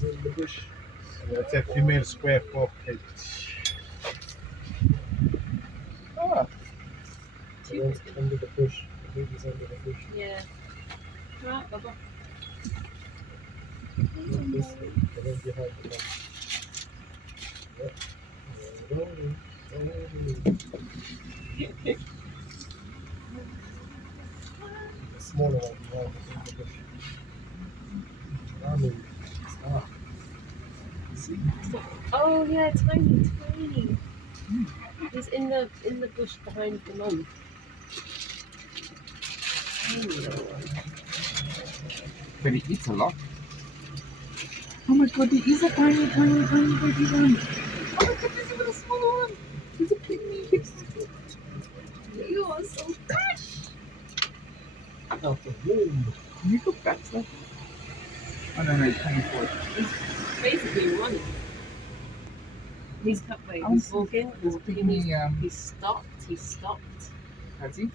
babies in the bush. It's a female square forehead. Ah, The one's under the bush. The baby's under the bush. Yeah. Right, Bubba. Not this one. The one behind the one. Yep. Rolling, rolling. The smaller one behind the bush. Rolling. Stop. See? Oh yeah, tiny, tiny. He's in the bush behind the mum. Tiny little one. But he eats a lot. Oh my god, he is a tiny baby one. Oh my god, there's even a smaller one. He's a pygmy. You are so fresh. Out the womb. Can you go back to that? Oh no, he's coming forward. He's basically running. He's walking. There's a pygmy, He's stopped. has he?